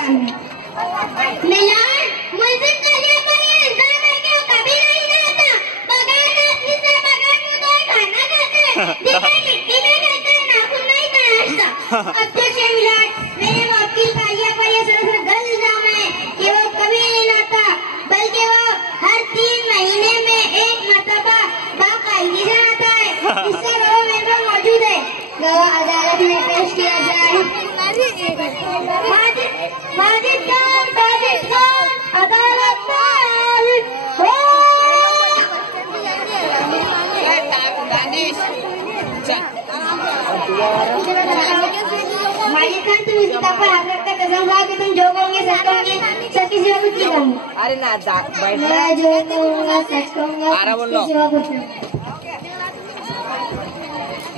काम है। मिलान मुझे कलिया पर ये इल्जाम है कि वो कभी नहीं नहाता, बगैर नाचने से बगैर मुंह धोए खाना खाता है, जिसे मिट्टी में रहता है, नाखून नहीं तराशता। अध्यक्ष मिलान, मेरे वकील कालिया पर ये सिर्फ गलत इल्जाम है कि वो कभी नहीं नहाता, बल्कि वो हर 3 महीने में एक मरतबा बाकायदे से नहाता है। इससे वो मेरे पास मौजूद है। गवाह अदालत में पेश किया जाए। माजिद खान अदालत में हो। माजिद खान, तुम इस किताब पर हाथ रखकर कसम खा कि तुम जो कहोगे सच कहोगे, सच के सिवा कुछ नहीं कहूँगी। अरे ना मैं जो कहूँगा सच कहूँगा, सच के सिवा कुछ नहीं।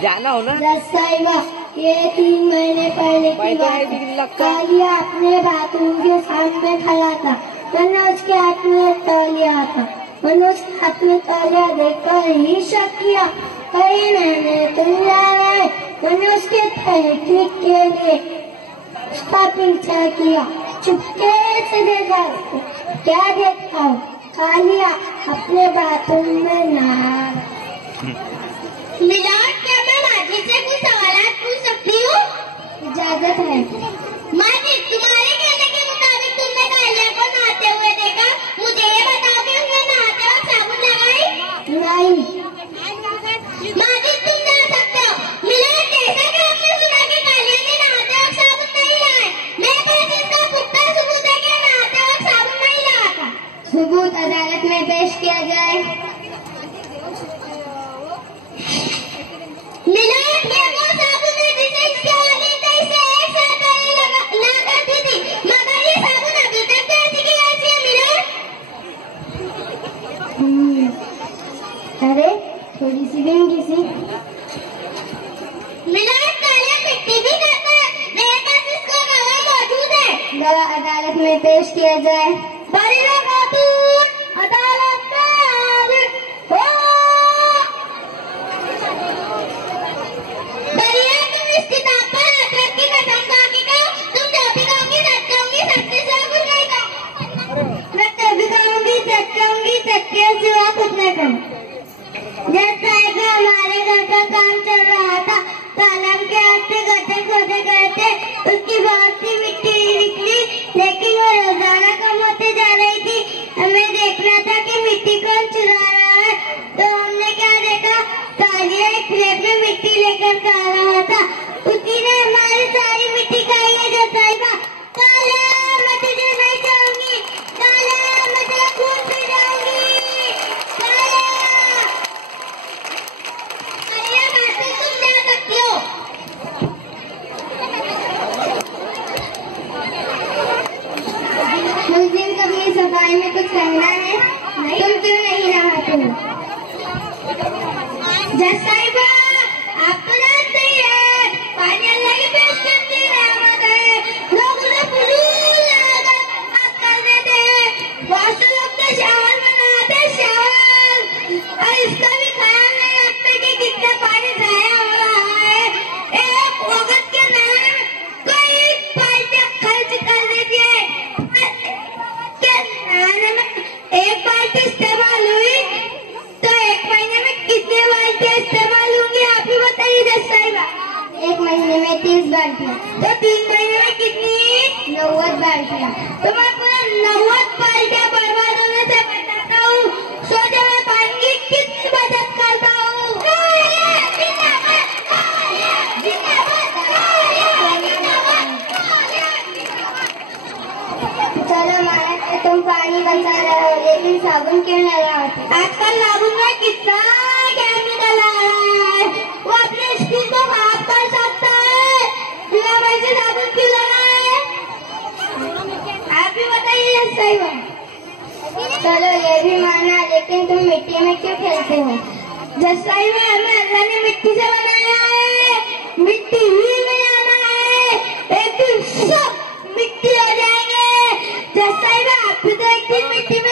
जाना हो ना। जज साहिबा, ये 3 महीने पहले की बात। कालिया अपने बाथरूम के सामने खड़ा था, मैंने उसके हाथ में तौलिया था। मैंने उसके हाथ में तौलिया देखकर ही शक किया, कहीं मैंने तुम जाना है। मैंने उसके तहकीक के लिए उसका पीछा किया, चुपके से देखा। क्या देखा? कालिया अपने बाथरूम में नहा। मिलान, क्या मैं माजिद से कुछ सवालात पूछ सकती हूँ? इजाजत है। माजिद, तुम्हारे कहने के मुताबिक तुमने कालिया को नहाते हुए देखा, मुझे ये बताओ कि उसने नहाते वक्त साबुन लगाई? नहीं। माजिद, तुम जा सकते हो। मिलान, जैसा कि हमने सुना कि कालिया ने नहाते वक्त साबुन नहीं लगाए, मेरे पास इसका पुख्ता सबूत है कि नहाते वक्त साबुन नहीं लगाता। सबूत अदालत में पेश किया जाए। मिलान, ये वो साबुन है जिसे इसके वालिद ने इसे एक साल पहले ला कर दी थी, मगर ये साबुन अभी तक कैसी की ऐसी है। मिलान, अरे थोड़ी सी गंगी सी। मिलान, कालिया मिट्टी भी खाता है, मेरे पास इसका गवाह मौजूद है। गवाह अदालत में पेश किया जाए। बरीरा खातून अदालत में हो। बरिया, तुम इस किताब पर हाथ रख के कसम खा के कहो, तुम जो भी कहोगी सच कहूंगी, सच के सिवा कुछ नहीं कहूँगी। मैं जो भी कहूंगी सच कहूंगी, सच के सिवा कुछ नहीं कहूँगी। जज साहब, हमारे घर का काम चल रहा था, तालाब के आगे गड्ढे खोदे गए थे, उसकी बहुत सी मिट्टी निकली, लेकिन वो रोजाना कम होते जा रही थी। हमें देखना था कि मिट्टी कौन चुरा रहा है, तो हमने क्या देखा, कालिया एक प्लेट में मिट्टी लेकर खा रहा था। उसी ने हमारी सारी मिट्टी खाई है। जज साहिबा, कालिया, मैं तुझे नहीं चाहूंगी। कालिया, मैं तेरा खून पी जाऊंगी। कालिया, तुम जा सकती हो। मुस्लिम कभी सफाई में कुछ करना है? तुम क्यों नहीं नहाते हो? जज साहिबा, आप तो जानते ही हैं, पानी अल्लाह की बेशकीमती नेमत है। लोग उसे फजूल खर्च कर देते हैं। बहुत से लोग तो शावर में नहाते हैं, शावर, और इसका भी ख्याल नहीं रखते कि कितना पानी जाया हो रहा है। एक वक्त के नहाने में कई बाल्टियां खर्च कर देती है। नहाने में एक बाल्टी इस्तेमाल हुई तो 1 महीने में कितने बाल्टियां इस्तेमाल होंगी, आप ही बताइए। जज साहिबा, 1 महीने में 30 बाल्टियां, तो 3 महीने में कितनी? 90 बाल्टियां। तो मैं पूरा 90 बाल्टियां बर्बाद होने से बचाता हूँ। सोचो मैं पानी की कितनी बचत करता हूँ। चलो माना कि तुम पानी बचा रहे हो, लेकिन साबुन क्यों नहीं लगाते? आजकल साबुन में कितना केमिकल आ रहा है, वो अपने स्किन को खराब कर सकता है, बिना वैसे साबुन क्यों लगाए? आप ही बताइए। सही बात। चलो ये भी माना, लेकिन तुम मिट्टी में क्यों खेलते हो? जज साहिब, हमें अल्लाह ने मिट्टी से बनाया है, मिट्टी ही में जाना है, एक दिन सब मिट्टी हो जाएंगे। जज साहिब, आप भी तो एक दिन मिट्टी में